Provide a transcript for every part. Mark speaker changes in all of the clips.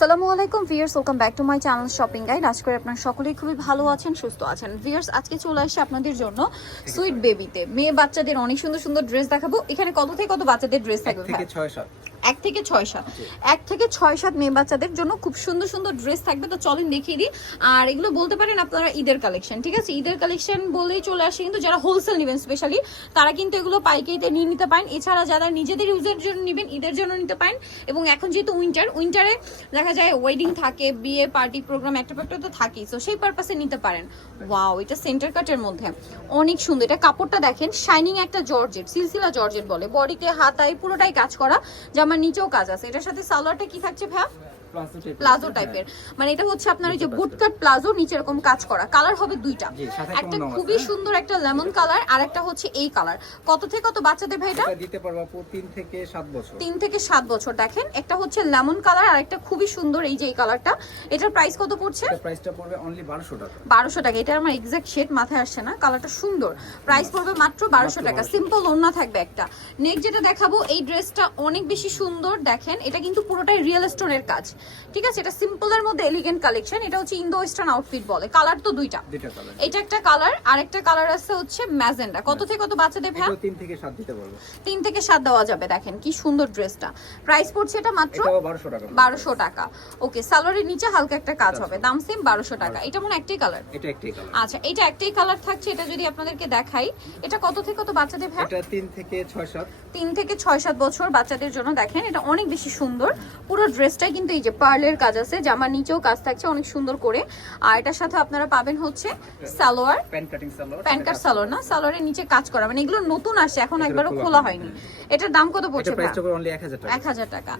Speaker 1: আসসালামু আলাইকুম viewers welcome back to my channel shopping guide. আজ করে আপনার সকলেই খুবই ভালো আছেন সুস্থ আছেন। ভিয়ার্স আজকে চলে আসছে আপনাদের জন্য সুইট বেবিতে। মেয়ে বাচ্চাদের অনেক সুন্দর সুন্দর ড্রেস দেখাবো। এখানে কত থেকে কত বাচ্চাদের ড্রেস থাকবে
Speaker 2: থেকে ছয় সাত।
Speaker 1: এক থেকে ছয় সাত। এক থেকে ছয় সাত মেয়ে বাচ্চাদের জন্য খুব সুন্দর সুন্দর ড্রেস থাকবে। তো চলেন দেখিয়ে দিই। আর এগুলো বলতে পারেন আপনারা ঈদের কালেকশন ঠিক আছে? ঈদের কালেকশন বলেই চলে আসে কিন্তু যারা হোলসেল নেবেন স্পেশালি তারা কিন্তু এগুলো পাইকারিতে নিয়ে নিতে পারেন। এছাড়া যারা নিজেদের ইউজের জন্য নেবেন, ঈদের জন্য নিতে পারেন। এবং এখন যেহেতু উইন্টার উইন্টারে দেখা যায় ওয়েডিং থাকে, বিয়ে পার্টি প্রোগ্রাম একটা একটা তো থাকেই। তো সেই পারপাসে নিতে পারেন। ওয়াও এটা সেন্টার কাটের মধ্যে। অনেক সুন্দর। এটা কাপড়টা দেখেন শাইনিং একটা জর্জেট সিলসিলা জর্জেট বলে। বডিতে হাতায় পুরোটাই কাজ করা। জামার নিচেও কাজ আছে। এটার সাথে সালোয়ারটা কি থাকছে ভাইয়া? প্লাজো টাইপের মানে এটা হচ্ছে আপনার এই যে বুটকাট প্লাজো নিচে এরকম কাজ করা। কালার হবে দুইটা। একটা খুবই সুন্দর একটা লেমন কালার আর একটা হচ্ছে এই কালার কত থেকে কত বাচ্চাদের ভাই এটা?
Speaker 2: এটা দিতে পারব আপু তিন থেকে সাত বছর।
Speaker 1: তিন থেকে সাত বছর। দেখেন একটা হচ্ছে লেমন কালার আর একটা খুবই সুন্দর এই যে এই কালারটা এটার প্রাইস কত পড়ছে?
Speaker 2: প্রাইসটা পড়বে অনলি বারোশো টাকা।
Speaker 1: বারোশো টাকা। এটা আমার এক্সাক্ট শেড মাথায় আসছে না। কালারটা সুন্দর। প্রাইস পড়বে মাত্র বারোশো টাকা। সিম্পল ওড়না থাকবে একটা। নেক্সট যেটা দেখাবো এই ড্রেসটা অনেক বেশি সুন্দর। দেখেন এটা কিন্তু পুরোটাই রিয়েল স্টোনের কাজ। ঠিক আছে? এটা সিম্পলের মধ্যে এলিগেন্ট কালেকশন এটা হচ্ছে ইন্দো ওয়েস্টার্ন আউটফিট বলে। কালার তো দুইটা। এটা একটা কালার আর একটা কালার আছে হচ্ছে ম্যাজেন্ডা কত থেকে কত বাচ্চাদের ভ্যা
Speaker 2: এটাও তিন থেকে সাত দিতে পারব
Speaker 1: তিন থেকে সাত দেওয়া যাবে দেখেন কি সুন্দর ড্রেসটা। প্রাইস পড়ছে এটা মাত্র
Speaker 2: বারোশো টাকা।
Speaker 1: ওকে সালোয়ারের নিচে হালকা একটা কাজ হবে। দাম সেম বারোশো টাকা। এটা মনে একটাই কালার
Speaker 2: এটা একটাই কালার
Speaker 1: আচ্ছা এটা একটাই কালার থাকছে এটা যদি আপনাদেরকে দেখাই। এটা কত থেকে কত বাচ্চাদের ভ্যা
Speaker 2: এটা তিন থেকে ছয় সাত।
Speaker 1: তিন থেকে ছয় সাত বছর বাচ্চাদের জন্য দেখেন এটা অনেক বেশি সুন্দর। পুরো ড্রেসটাই কিন্তু এই যে পার্লের কাজ আছে জামার নিচেও কাজ থাকছে অনেক সুন্দর করে। আর এটার সাথে আপনারা পাবেন হচ্ছে সালোয়ার।
Speaker 2: প্যান্ট কাটিং সালোয়ার
Speaker 1: না সালোয়ারের নিচে কাজ করা। মানে এগুলো নতুন আসছে এখন একবারও
Speaker 2: খোলা হয়নি।
Speaker 1: এটার দাম কত পড়ছে
Speaker 2: এক হাজার টাকা।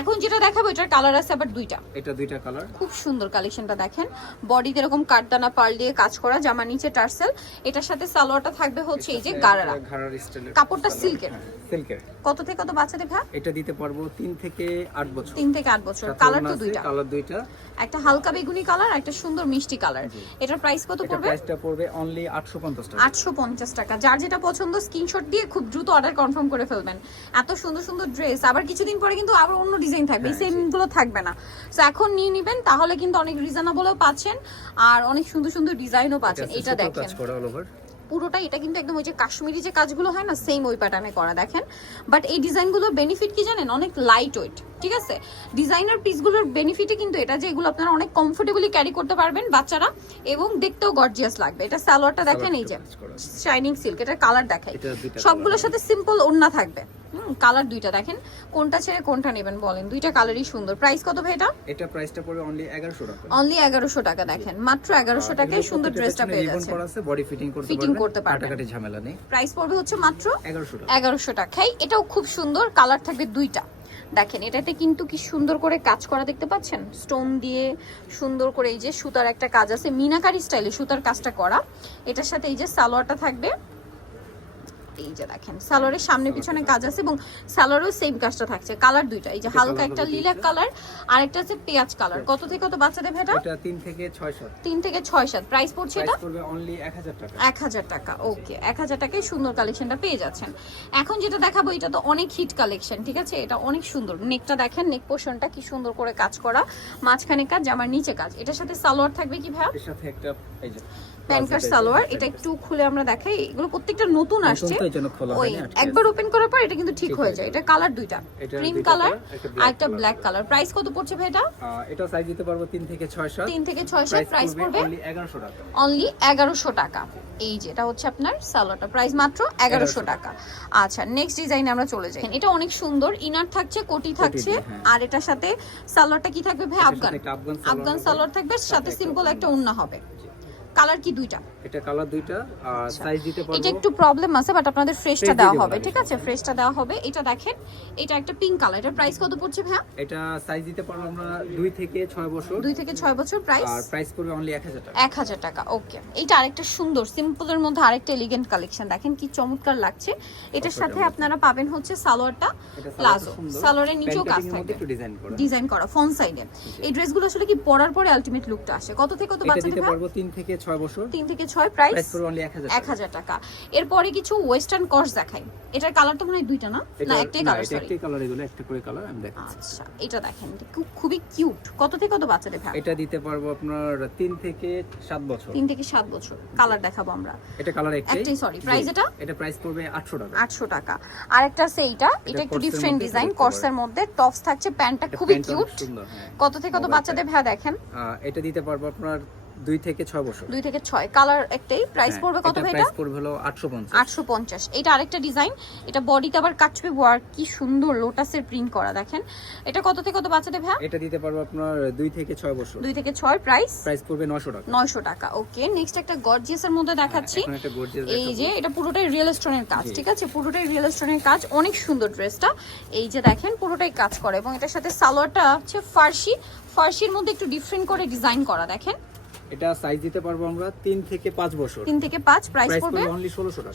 Speaker 1: এখন যেটা দেখাবো এটার কালার আছে আবার দুইটা।
Speaker 2: এটা দুইটা কালার
Speaker 1: খুব সুন্দর কালেকশনটা দেখেন। বডিতে এরকম কাঠদানা পার্ল দিয়ে কাজ করা জামার নিচে টার্সেল। এটার সাথে সালোয়ারটা থাকবে হচ্ছে এই যে গারারা। কাপড়টা সিল্কের।
Speaker 2: সিল্কের।
Speaker 1: কত থেকে কত বাচ্চাদের ভ্যা
Speaker 2: এটা দিতে পারব তিন থেকে আট বছর।
Speaker 1: তিন থেকে আট বছর। কালার তো দুইটা।
Speaker 2: কালার দুইটা।
Speaker 1: একটা হালকা বেগুনি কালার একটা সুন্দর মিষ্টি কালার এটার প্রাইস কত পড়বে?
Speaker 2: প্রাইসটা পড়বে অনলি আটশো পঞ্চাশ টাকা।
Speaker 1: আটশো পঞ্চাশ টাকা। যার যেটা পছন্দ স্ক্রিনশট দিয়ে খুব দ্রুত অর্ডার কনফার্ম করে ফেলবেন। এত সুন্দর সুন্দর ড্রেস আবার কিছুদিন পরে কিন্তু আবার অন্য ডিজাইন থাকবে।
Speaker 2: হ্যাঁ,
Speaker 1: সেমগুলো থাকবে না। তো এখন নিয়ে নিবেন তাহলে কিন্তু অনেক রিজনেবলও পাচ্ছেন আর অনেক সুন্দর সুন্দর ডিজাইনও পাচ্ছেন। এটা দেখেন। পুরোটা এটা কিন্তু একদম ওই যে কাশ্মীরি যে কাজগুলো হয় না সেম ওই প্যাটার্নে করা দেখেন? বাট এই ডিজাইনগুলোর বেনিফিট কি জানেন? অনেক লাইট ওয়েট ঠিক আছে? ডিজাইনার পিসগুলোর বেনিফিটে কিন্তু এটা যে এগুলো আপনারা অনেক কমফোর্টেবলি ক্যারি করতে পারবেন বাচ্চারা এবং দেখতেও গর্জিয়াস লাগবে। এটা স্যালোয়ারটা দেখেন এই যে শাইনিং সিল্ক এটার কালার
Speaker 2: দেখায়
Speaker 1: সবগুলোর সাথে সিম্পল ওড়না থাকবে। কালার দুইটা দেখেন। কোনটা ছেড়ে কোনটা নেবেন বলেন। দুইটা কালারই সুন্দর। প্রাইস কত ভাই এটা?
Speaker 2: এটা প্রাইসটা পড়বে অনলি এগারোশো টাকা।
Speaker 1: অনলি এগারোশো টাকা দেখেন। মাত্র এগারোশো টাকায় সুন্দর ড্রেসটা পেয়ে যাচ্ছে
Speaker 2: বডি ফিটিং করতে পারবেন,
Speaker 1: করতে পারবেন।
Speaker 2: কাটাকাটি ঝামেলা নেই।
Speaker 1: প্রাইস পড়বে হচ্ছে মাত্র
Speaker 2: এগারোশো টাকা।
Speaker 1: এগারোশো টাকায় এটাও খুব সুন্দর কালার থাকবে দুইটা। দেখেন এটাতে কিন্তু কি সুন্দর করে কাজ করা দেখতে পাচ্ছেন? স্টোন দিয়ে সুন্দর করে এই যে সুতার একটা কাজ আছে। মিনাকারি স্টাইলে সুতার কাজটা করা। এটার সাথে এই যে সালোয়ারটা থাকবে। এই যে দেখেন সালোয়ারের সামনে পিছনে কাজ আছে। এবং সালোয়ারেও সেম কাজটা থাকছে। কালার দুইটা এই যে হালকা একটা লিলাক কালার আর একটা আছে পেঁয়াজ কালার কত থেকে কত বাচ্চাদের ভেটা?
Speaker 2: এটা তিন থেকে ছয় সাত।
Speaker 1: তিন থেকে ছয় সাত। প্রাইস পড়ছে এটা?
Speaker 2: পড়বে অনলি এক হাজার টাকা।
Speaker 1: এক হাজার টাকা ওকে এক হাজার টাকায় সুন্দর কালেকশনটা পেয়ে যাচ্ছেন। এখন যেটা দেখাবো এটা তো অনেক হিট কালেকশন ঠিক আছে? এটা অনেক সুন্দর। নেকটা দেখেন নেক পোর্শনটা কি সুন্দর করে কাজ করা। মাঝখানে কাজ জামার নিচে কাজ। এটার সাথে সালোয়ার থাকবে কি ভাইয়া?
Speaker 2: এর সাথে একটা এই যে
Speaker 1: সালোয়ার। এটা একটু খুলে আমরা দেখাই। এগুলো প্রত্যেকটা নতুন আসছে।
Speaker 2: জন্য খোলা আটকে
Speaker 1: একবার ওপেন করার পর এটা কিন্তু ঠিক হয়ে যায়। এটা কালার দুইটা। ক্রিম কালার আর একটা ব্ল্যাক কালার প্রাইস কত পড়ছে ভাই এটা
Speaker 2: এটা সাইজ দিতে পারব তিন থেকে ছয় সাত।
Speaker 1: তিন থেকে ছয় সাত প্রাইস পড়বে
Speaker 2: অনলি এগারোশো টাকা।
Speaker 1: অনলি এগারোশো টাকা। এই যে এটা হচ্ছে আপনার সালোয়ারটা প্রাইস মাত্র এগারোশো
Speaker 2: 1100
Speaker 1: টাকা। আচ্ছা নেক্সট ডিজাইনে আমরা চলে যাই। এটা অনেক সুন্দর ইনার থাকছে কোটি থাকছে।
Speaker 2: হ্যাঁ।
Speaker 1: আর এটার সাথে সালোয়ারটা কি থাকবে ভাই? আফগান
Speaker 2: আফগান সালোয়ার
Speaker 1: থাকবে সাথে সিম্পল একটা ওন্না হবে। কালার কি দুইটা?
Speaker 2: এটা কালার দুইটা আর সাইজ দিতে
Speaker 1: আচ্ছা। এটা একটু প্রবলেম আছে বাট আপনাদের ফ্রেশটা দেওয়া হবে ঠিক আছে? ফ্রেশটা দেওয়া হবে। এটা দেখেন এটা একটা পিঙ্ক কালার এটার প্রাইস কত পড়ছে ভাইয়া?
Speaker 2: এটা সাইজ দিতে পারব আমরা দুই থেকে ছয় বছর।
Speaker 1: দুই থেকে ছয় বছর প্রাইস
Speaker 2: আর প্রাইস পড়বে অনলি এক হাজার টাকা।
Speaker 1: এক হাজার টাকা ওকে এটা আরেকটা সুন্দর সিম্পলের মধ্যে আরেকটা এলিগেন্ট কালেকশন দেখেন কি চমৎকার লাগছে। এটার সাথে আপনারা পাবেন হচ্ছে সালোয়ারটা
Speaker 2: এটা
Speaker 1: প্লাজো। সালোয়ারের নিচেও কাজ
Speaker 2: একটু ডিজাইন করা।
Speaker 1: ডিজাইন করা ফন সাইডে এই ড্রেসগুলো আসলে কি পরার পরে আলটিমেট লুকটা আসে? কত থেকে কত
Speaker 2: এটা
Speaker 1: বাচ্চাদের
Speaker 2: পারব তিন থেকে ছয় বছর?
Speaker 1: তিন থেকে ছয় প্রাইস
Speaker 2: প্রাইস পড়বে অনলি এক হাজার
Speaker 1: এক হাজার টাকা। এরপরে কিছু ওয়েস্টার্ন কর্স দেখাই। এটার কালার তো মনে হয় দুইটা না? না একটাই কালার সরি
Speaker 2: একটাই কালার এগুলো একটা করে কালার আমি দেখাচ্ছি।
Speaker 1: আচ্ছা এটা দেখেন খুব- খুবই কিউট কত থেকে কত বাচ্চাদের ভ্যান
Speaker 2: এটা দিতে পারব আপনার তিন থেকে সাত বছর।
Speaker 1: তিন থেকে সাত বছর। কালার দেখাবো আমরা।
Speaker 2: এটা কালার একটাই?
Speaker 1: একটাই,
Speaker 2: জি।
Speaker 1: price এটা?
Speaker 2: এটা প্রাইস পড়বে আটশো টাকা।
Speaker 1: আটশো টাকা। আর একটা আছে এইটা। এটা একটু ডিফারেন্ট ডিজাইন কর্সের মধ্যে টপস থাকছে প্যান্টটা খুবই কিউট
Speaker 2: হ্যাঁ।
Speaker 1: কত থেকে কত বাচ্চাদের ভ্যা দেখেন?
Speaker 2: এটা দিতে পারব আপনার দুই থেকে ছয় বছর।
Speaker 1: দুই থেকে ছয়। কালার একটাই। প্রাইস
Speaker 2: হ্যাঁ,
Speaker 1: পড়বে কত ভাই এটা
Speaker 2: প্রাইস পড়বে হলো আটশো পঞ্চাশ।
Speaker 1: আটশো পঞ্চাশ। এটা আরেকটা ডিজাইন এটা বডিতে আবার কাটছবি ওয়ার্ক কি সুন্দর লোটাসের প্রিন্ট করা দেখেন। এটা কত থেকে কত বাচ্চাদের ভ্যা
Speaker 2: এটা দিতে পারব আপনার দুই থেকে ছয় বছর।
Speaker 1: দুই থেকে ছয়। প্রাইস
Speaker 2: প্রাইস পড়বে নশো টাকা।
Speaker 1: নয়শো টাকা। ওকে নেক্সট একটা গর্জিয়াসের মধ্যে দেখাচ্ছি।
Speaker 2: গর্জিয়াস
Speaker 1: এই যে এটা পুরোটাই রিয়েল স্টোনের কাজ ঠিক আছে? পুরোটাই রিয়েল স্টোনের কাজ। অনেক সুন্দর ড্রেসটা এই যে দেখেন পুরোটাই কাজ করে। এবং এটার সাথে সালোয়ারটা হচ্ছে ফার্সি। ফার্সির মধ্যে একটু ডিফারেন্ট করে ডিজাইন করা দেখেন।
Speaker 2: এটা সাইজ দিতে পারব আমরা থেকে বছর।
Speaker 1: থেকে প্রাইস পড়বে
Speaker 2: অনলি টাকা।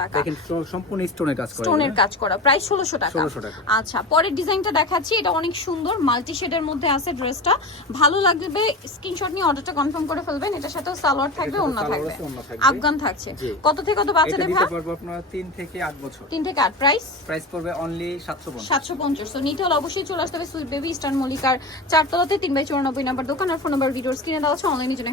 Speaker 1: টাকা।
Speaker 2: দেখেন সম্পূর্ণ স্টোনের কাজ করে
Speaker 1: স্টোনের কাজ করা প্রাইস টাকা।
Speaker 2: 1600 টাকা।
Speaker 1: আচ্ছা পরের ডিজাইনটা দেখাচ্ছি এটা অনেক সুন্দর মাল্টি শেডের মধ্যে আছে ড্রেসটা ভালো লাগবে স্ক্রিনশট নিয়ে অর্ডারটা কনফার্ম করে ফেলবেন এটার সাথে সালোয়ার থাকবে অন্য থাকবে। আফগান থাকছে। কত থেকে কত
Speaker 2: এটা
Speaker 1: বাচ্চাদের ভাগ
Speaker 2: পারব আপনার তিন থেকে আট বছর।
Speaker 1: তিন থেকে আট প্রাইস
Speaker 2: প্রাইস পড়বে অনলি
Speaker 1: নিতে হলে অবশ্যই চলে আসতে হবে সুইট বেবি ইস্টার্ন মল্লিকার চারতলাতে তিন বাই চৌরানব্বই নাম্বার দোকান আর ফোন নাম্বার ভিডিওর স্ক্রিনে দেওয়া আছে অনলাইনে জন্য